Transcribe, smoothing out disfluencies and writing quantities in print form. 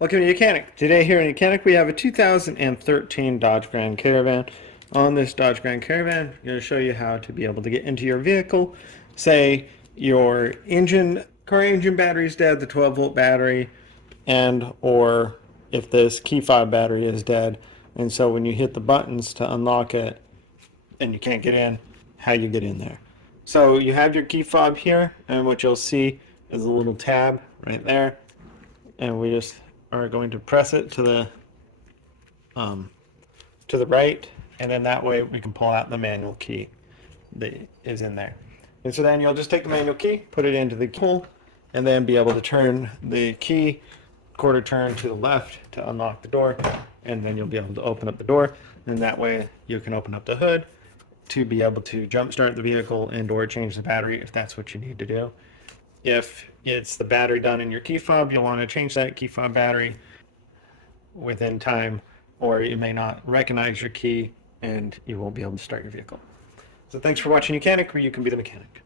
Welcome to YOUCANIC. Today here in YOUCANIC we have a 2013 Dodge Grand Caravan. On this Dodge Grand Caravan, I'm going to show you how to be able to get into your vehicle. Say your car engine battery is dead, the 12-volt battery, or if this key fob battery is dead. And so when you hit the buttons to unlock it and you can't get in, how you get in there. So you have your key fob here, and what you'll see is a little tab right there. And we just are going to press it to the right, and then that way we can pull out the manual key that is in there. And so then you'll just take the manual key, put it into the key, and then be able to turn the key quarter turn to the left to unlock the door, and then you'll be able to open up the door, and that way you can open up the hood to be able to jump start the vehicle and or change the battery if that's what you need to do. If it's the battery done in your key fob, you'll want to change that key fob battery within time, or you may not recognize your key and you won't be able to start your vehicle. So thanks for watching YOUCANIC, where you can be the mechanic.